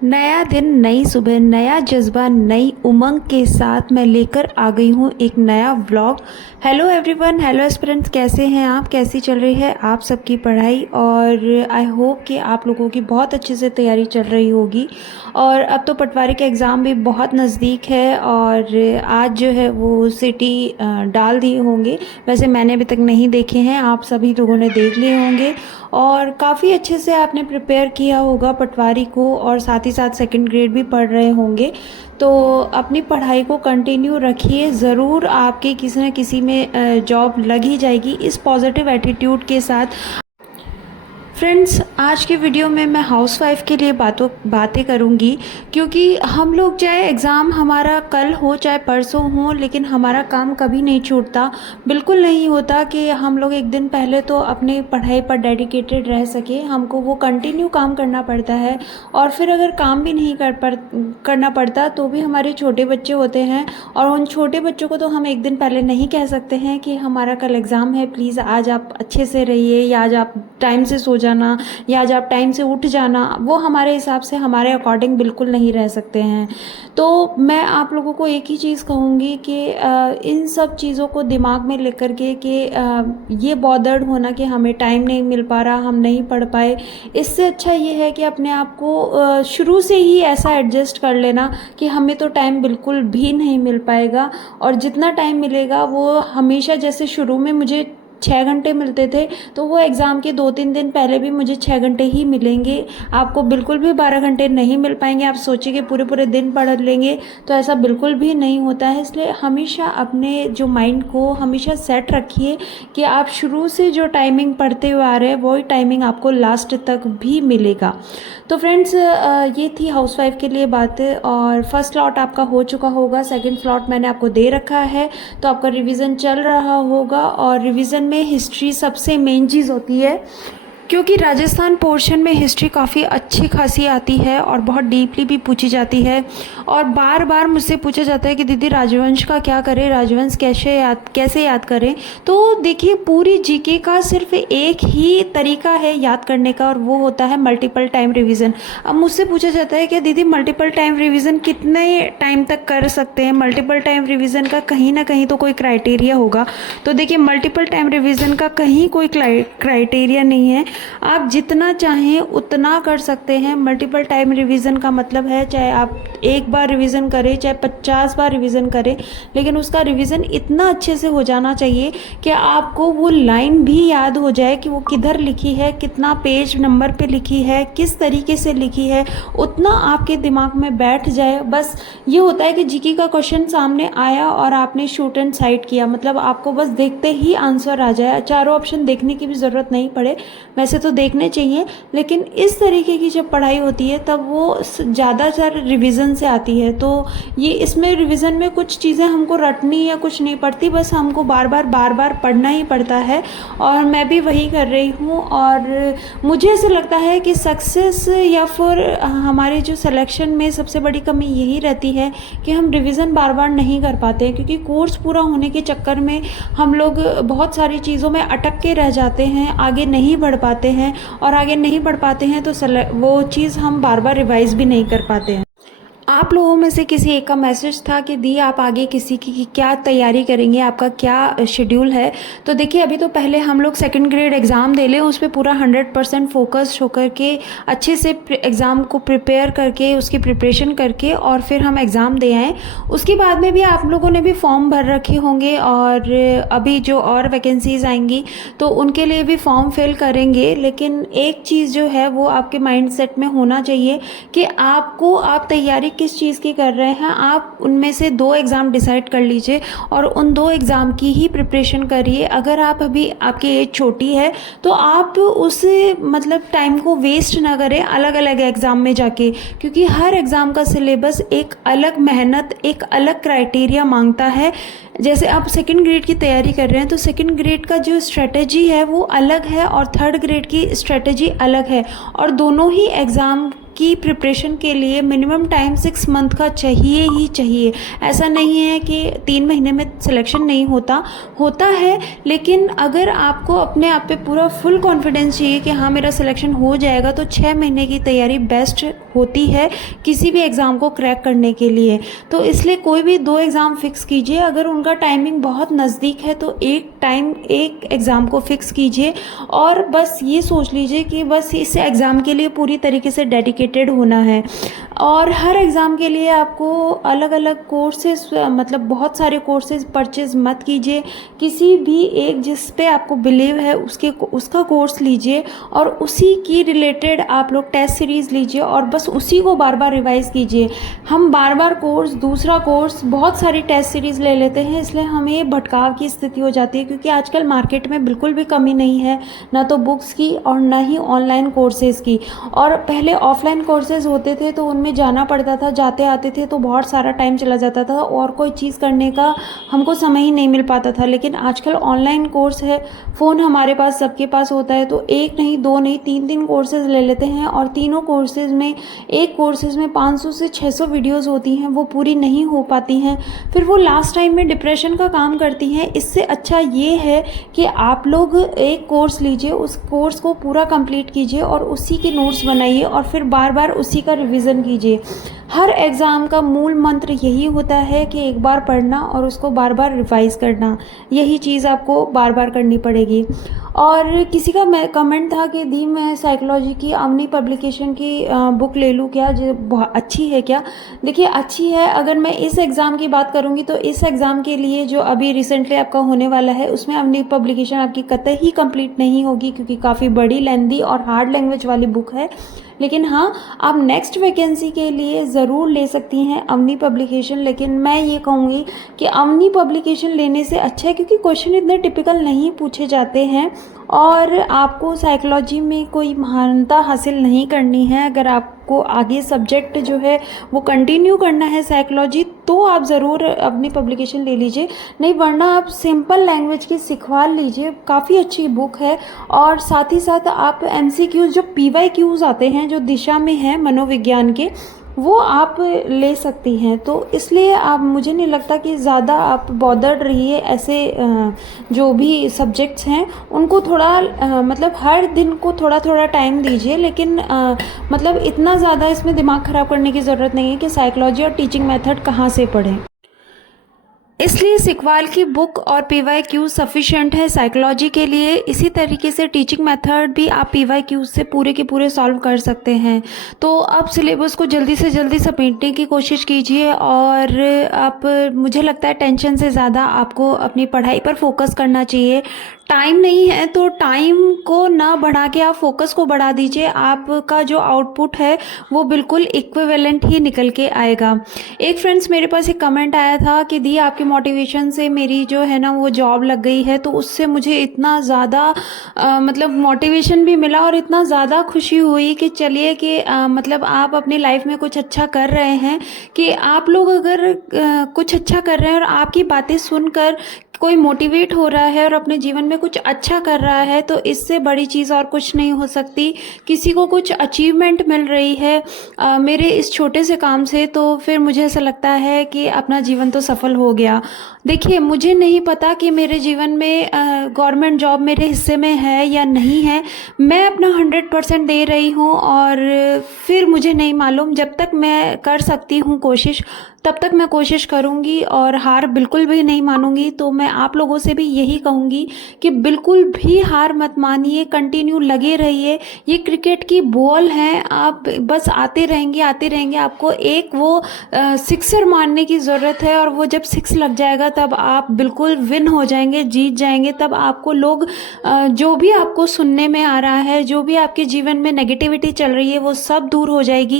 नया दिन, नई सुबह, नया जज्बा, नई उमंग के साथ मैं लेकर आ गई हूँ एक नया vlog. Hello everyone, hello aspirants, कैसे हैं आप? कैसी चल रही है आप सबकी पढ़ाई? और आई होप कि आप लोगों की बहुत अच्छे से तैयारी चल रही होगी। और अब तो पटवारी के एग्ज़ाम भी बहुत नज़दीक है और आज जो है वो सिटी डाल दिए होंगे। वैसे मैंने अभी तक नहीं देखे हैं, आप सभी लोगों ने देख लिए होंगे और काफ़ी अच्छे से आपने प्रिपेयर किया होगा पटवारी को, और साथ ही साथ सेकंड ग्रेड भी पढ़ रहे होंगे। तो अपनी पढ़ाई को कंटिन्यू रखिए, ज़रूर आपके किसी न किसी में जॉब लग ही जाएगी इस पॉजिटिव एटीट्यूड के साथ। फ्रेंड्स, आज के वीडियो में मैं हाउसवाइफ के लिए बातें करूंगी, क्योंकि हम लोग चाहे एग्ज़ाम हमारा कल हो चाहे परसों हो, लेकिन हमारा काम कभी नहीं छूटता। बिल्कुल नहीं होता कि हम लोग एक दिन पहले तो अपनी पढ़ाई पर डेडिकेटेड रह सके, हमको वो कंटिन्यू काम करना पड़ता है। और फिर अगर काम भी नहीं करना पड़ता तो भी हमारे छोटे बच्चे होते हैं, और उन छोटे बच्चों को तो हम एक दिन पहले नहीं कह सकते हैं कि हमारा कल एग्ज़ाम है, प्लीज़ आज आप अच्छे से रहिए, या आज आप टाइम से सो जाना, या आज आप टाइम से उठ जाना। वो हमारे हिसाब से हमारे अकॉर्डिंग बिल्कुल नहीं रह सकते हैं। तो मैं आप लोगों को एक ही चीज़ कहूँगी कि इन सब चीज़ों को दिमाग में लेकर के कि ये बॉदर्ड होना कि हमें टाइम नहीं मिल पा रहा, हम नहीं पढ़ पाए, इससे अच्छा ये है कि अपने आप को शुरू से ही ऐसा एडजस्ट कर लेना कि हमें तो टाइम बिल्कुल भी नहीं मिल पाएगा। और जितना टाइम मिलेगा वो हमेशा, जैसे शुरू में मुझे 6 घंटे मिलते थे, तो वो एग्ज़ाम के 2-3 दिन पहले भी मुझे 6 घंटे ही मिलेंगे। आपको बिल्कुल भी 12 घंटे नहीं मिल पाएंगे। आप सोचिए कि पूरे पूरे दिन पढ़ लेंगे, तो ऐसा बिल्कुल भी नहीं होता है। इसलिए हमेशा अपने जो माइंड को हमेशा सेट रखिए कि आप शुरू से जो टाइमिंग पढ़ते हुए आ रहे हैं वही टाइमिंग आपको लास्ट तक भी मिलेगा। तो फ्रेंड्स, ये थी हाउसवाइफ के लिए बातें। और फर्स्ट स्लॉट आपका हो चुका होगा, सेकंड स्लॉट मैंने आपको दे रखा है, तो आपका रिवीजन चल रहा होगा। और रिवीजन में हिस्ट्री सबसे मेन चीज़ होती है, क्योंकि राजस्थान पोर्शन में हिस्ट्री काफ़ी अच्छी खासी आती है और बहुत डीपली भी पूछी जाती है। और बार बार मुझसे पूछा जाता है कि दीदी राजवंश का क्या करें, राजवंश कैसे याद करें। तो देखिए, पूरी जीके का सिर्फ एक ही तरीका है याद करने का, और वो होता है मल्टीपल टाइम रिवीजन। अब मुझसे पूछा जाता है कि दीदी मल्टीपल टाइम रिवीजन कितने टाइम तक कर सकते हैं, मल्टीपल टाइम रिवीजन का कहीं ना कहीं तो कोई क्राइटेरिया होगा। तो देखिए, मल्टीपल टाइम रिवीजन का कहीं कोई क्राइटेरिया नहीं है, आप जितना चाहें उतना कर सकते हैं। मल्टीपल टाइम रिवीजन का मतलब है चाहे आप एक बार रिवीजन करें चाहे 50 बार रिवीजन करें, लेकिन उसका रिवीजन इतना अच्छे से हो जाना चाहिए कि आपको वो लाइन भी याद हो जाए कि वो किधर लिखी है, कितना पेज नंबर पे लिखी है, किस तरीके से लिखी है, उतना आपके दिमाग में बैठ जाए। बस ये होता है कि जीके का क्वेश्चन सामने आया और आपने शूट एंड साइट किया, मतलब आपको बस देखते ही आंसर आ जाए, चारों ऑप्शन देखने की भी ज़रूरत नहीं पड़े। वैसे तो देखने चाहिए, लेकिन इस तरीके की जब पढ़ाई होती है तब वो ज़्यादातर रिवीजन से आती है। तो ये इसमें रिवीजन में कुछ चीज़ें हमको रटनी या कुछ नहीं पड़ती, बस हमको बार बार पढ़ना ही पड़ता है। और मैं भी वही कर रही हूँ। और मुझे ऐसा लगता है कि सक्सेस या फिर हमारे जो सिलेक्शन में सबसे बड़ी कमी यही रहती है कि हम रिवीजन बार बार नहीं कर पाते हैं, क्योंकि कोर्स पूरा होने के चक्कर में हम लोग बहुत सारी चीज़ों में अटक के रह जाते हैं, आगे नहीं बढ़ पाते हैं। और आगे नहीं बढ़ पाते हैं तो वो चीज़ हम बार बार रिवाइज भी नहीं कर पाते हैं। आप लोगों में से किसी एक का मैसेज था कि दी आप आगे किसी की क्या तैयारी करेंगे, आपका क्या शेड्यूल है। तो देखिए, अभी तो पहले हम लोग सेकंड ग्रेड एग्ज़ाम दे लें, उस पर पूरा 100% फोकस होकर के अच्छे से एग्ज़ाम को प्रिपेयर करके उसकी प्रिपरेशन करके और फिर हम एग्ज़ाम दे आएँ। उसके बाद में भी आप लोगों ने भी फॉर्म भर रखे होंगे, और अभी जो और वैकेंसीज़ आएंगी तो उनके लिए भी फॉर्म फिल करेंगे। लेकिन एक चीज़ जो है वो आपके माइंड सेट में होना चाहिए कि आप तैयारी किस चीज़ की कर रहे हैं। आप उनमें से 2 एग्ज़ाम डिसाइड कर लीजिए और उन 2 एग्ज़ाम की ही प्रिपरेशन करिए। अगर आप अभी आपकी एज छोटी है तो आप उस मतलब टाइम को वेस्ट ना करें अलग अलग एग्ज़ाम में जाके, क्योंकि हर एग्ज़ाम का सिलेबस एक अलग मेहनत, एक अलग क्राइटेरिया मांगता है। जैसे आप सेकंड ग्रेड की तैयारी कर रहे हैं तो सेकंड ग्रेड का जो स्ट्रेटजी है वो अलग है और थर्ड ग्रेड की स्ट्रेटजी अलग है, और दोनों ही एग्ज़ाम की प्रिपरेशन के लिए मिनिमम टाइम 6 मंथ का चाहिए ही चाहिए। ऐसा नहीं है कि 3 महीने में सिलेक्शन नहीं होता है, लेकिन अगर आपको अपने आप पे पूरा फुल कॉन्फिडेंस चाहिए कि हाँ मेरा सिलेक्शन हो जाएगा, तो 6 महीने की तैयारी बेस्ट होती है किसी भी एग्ज़ाम को क्रैक करने के लिए। तो इसलिए कोई भी 2 एग्ज़ाम फ़िक्स कीजिए। अगर उनका टाइमिंग बहुत नज़दीक है तो एक एग्ज़ाम को फ़िक्स कीजिए और बस ये सोच लीजिए कि बस इस एग्ज़ाम के लिए पूरी तरीके से डेडिकेटेड होना है। और हर एग्ज़ाम के लिए आपको अलग अलग कोर्सेज, मतलब बहुत सारे कोर्सेज परचेज़ मत कीजिए। किसी भी एक जिस पे आपको बिलीव है उसका कोर्स लीजिए और उसी की रिलेटेड आप लोग टेस्ट सीरीज़ लीजिए और बस उसी को बार बार रिवाइज़ कीजिए। हम बार बार दूसरा कोर्स बहुत सारी टेस्ट सीरीज़ ले लेते हैं, इसलिए हमें भटकाव की स्थिति हो जाती है, क्योंकि आजकल मार्केट में बिल्कुल भी कमी नहीं है, ना तो बुक्स की और ना ही ऑनलाइन कोर्सेज़ की। और पहले ऑफलाइन कोर्सेज़ होते थे तो उनमें जाना पड़ता था, जाते आते थे तो बहुत सारा टाइम चला जाता था और कोई चीज़ करने का हमको समय ही नहीं मिल पाता था। लेकिन आजकल ऑनलाइन कोर्स है, फ़ोन हमारे पास सबके पास होता है, तो एक नहीं, दो नहीं, तीन कोर्सेज़ ले लेते हैं और तीनों कोर्सेज़ में, एक कोर्सेज़ में 500 से 600 वीडियोज़ होती हैं, वो पूरी नहीं हो पाती हैं, फिर वो लास्ट टाइम में डिप्रेशन का काम करती हैं। इससे अच्छा ये है कि आप लोग एक कोर्स लीजिए, उस कोर्स को पूरा कंप्लीट कीजिए और उसी के नोट्स बनाइए और फिर बार बार उसी का रिवीजन कीजिए। हर एग्ज़ाम का मूल मंत्र यही होता है कि एक बार पढ़ना और उसको बार बार रिवाइज़ करना, यही चीज़ आपको बार बार करनी पड़ेगी। और किसी का कमेंट था कि दी मैं साइकोलॉजी की अवनी पब्लिकेशन की बुक ले लूँ क्या, जो बहुत अच्छी है क्या? देखिए अच्छी है। अगर मैं इस एग्ज़ाम की बात करूँगी तो इस एग्ज़ाम के लिए जो अभी रिसेंटली आपका होने वाला है उसमें अवनी पब्लिकेशन आपकी कतई ही कंप्लीट नहीं होगी, क्योंकि काफ़ी बड़ी, लेंदी और हार्ड लैंग्वेज वाली बुक है। लेकिन हाँ, आप नेक्स्ट वैकेंसी के लिए ज़रूर ले सकती हैं अवनी पब्लिकेशन। लेकिन मैं ये कहूँगी कि अवनी पब्लिकेशन लेने से अच्छा है, क्योंकि क्वेश्चन इतने टिपिकल नहीं पूछे जाते हैं और आपको साइकोलॉजी में कोई महारत हासिल नहीं करनी है। अगर आपको आगे सब्जेक्ट जो है वो कंटिन्यू करना है साइकोलॉजी, तो आप ज़रूर अपनी पब्लिकेशन ले लीजिए, नहीं वरना आप सिंपल लैंग्वेज की सिखवाल लीजिए, काफ़ी अच्छी बुक है। और साथ ही साथ आप MCQs, जो PYQs आते हैं जो दिशा में हैं मनोविज्ञान के, वो आप ले सकती हैं। तो इसलिए आप, मुझे नहीं लगता कि ज़्यादा आप बॉदर्ड रहिए। ऐसे जो भी सब्जेक्ट्स हैं उनको थोड़ा मतलब हर दिन को थोड़ा थोड़ा टाइम दीजिए, लेकिन मतलब इतना ज़्यादा इसमें दिमाग ख़राब करने की ज़रूरत नहीं है कि साइकोलॉजी और टीचिंग मेथड कहाँ से पढ़ें। इसलिए सिकवाल की बुक और PYQ सफिशेंट है साइकोलॉजी के लिए। इसी तरीके से टीचिंग मेथड भी आप PYQ से पूरे के पूरे सॉल्व कर सकते हैं। तो आप सिलेबस को जल्दी से जल्दी समेटने की कोशिश कीजिए और आप, मुझे लगता है टेंशन से ज़्यादा आपको अपनी पढ़ाई पर फोकस करना चाहिए। टाइम नहीं है तो टाइम को ना बढ़ा के आप फोकस को बढ़ा दीजिए, आपका जो आउटपुट है वो बिल्कुल इक्विवेलेंट ही निकल के आएगा। एक फ्रेंड्स, मेरे पास एक कमेंट आया था कि दी आपके मोटिवेशन से मेरी जो है ना वो जॉब लग गई है, तो उससे मुझे इतना ज़्यादा मतलब मोटिवेशन भी मिला और इतना ज़्यादा खुशी हुई कि चलिए कि मतलब आप अपनी लाइफ में कुछ अच्छा कर रहे हैं, कि आप लोग अगर कुछ अच्छा कर रहे हैं और आपकी बातें सुनकर कोई मोटिवेट हो रहा है और अपने जीवन में कुछ अच्छा कर रहा है, तो इससे बड़ी चीज़ और कुछ नहीं हो सकती। किसी को कुछ अचीवमेंट मिल रही है मेरे इस छोटे से काम से, तो फिर मुझे ऐसा लगता है कि अपना जीवन तो सफल हो गया। देखिए, मुझे नहीं पता कि मेरे जीवन में गवर्नमेंट जॉब मेरे हिस्से में है या नहीं है, मैं अपना 100% दे रही हूँ और फिर मुझे नहीं मालूम। जब तक मैं कर सकती हूँ कोशिश, तब तक मैं कोशिश करूँगी और हार बिल्कुल भी नहीं मानूंगी। तो मैं आप लोगों से भी यही कहूँगी कि बिल्कुल भी हार मत मानिए, कंटिन्यू लगे रहिए। ये क्रिकेट की बॉल है, आप बस आते रहेंगे आते रहेंगे। आपको एक वो सिक्सर मारने की ज़रूरत है और वो जब 6 लग जाएगा तब आप बिल्कुल विन हो जाएंगे, जीत जाएंगे। तब आपको लोग जो भी आपको सुनने में आ रहा है, जो भी आपके जीवन में नेगेटिविटी चल रही है, वो सब दूर हो जाएगी।